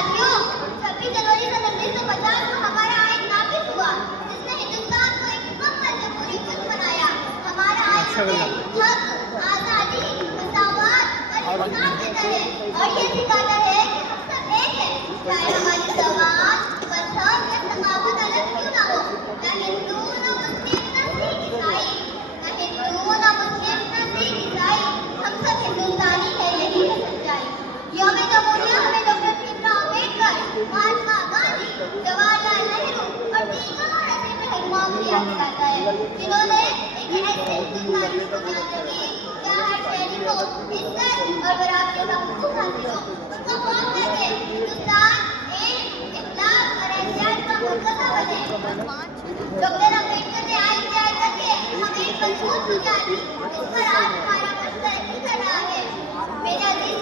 साथियों, 26 जनवरी सन 1950 को हमारा आइन नाफिज हुआ, जिसने हिंदुस्तान को एक मुकम्मल जमहूरी मुल्क बनाया। हमारा आइन हमें हक, आजादी, मसावत और इंसाफ देता है और ये सिखाता है कि हम सब एक हैं, चाहे हमारी ज़बान, मजहब या सकाफत अलग क्यों ना हो। न हिंदू, न मुस्लिम, न सिख ईसाई, न हिंदू, न मुस्लिम, न सिख ईसाई, हम सब हिंदुस्तानी हैं, यही है सच्चाई। यौम जमहूरिया हमें डॉक्टर भीमराव अम्बेडकर, महात्मा गांधी, जवाहरलाल नेहरू और दीगर ऐसे रहनुमाओं की याद दिलाता है, जिन्होंने एक ऐसे हिंदुस्तान की बुनियाद रखी जहाँ हर शहरी को इज्जत और बराबरी का हुकूक हासिल हो। उनको कौम करके हिंदुस्तान एक इखलास और एहतियात का मुल्तज़ा बने। डॉक्टर अम्बेडकर ने आइन तैयार करके हमें एक मजबूत बुनियाद दी, जिस पर आज हमारा मुल्क तरक्की कर रहा है। मेरे अजीज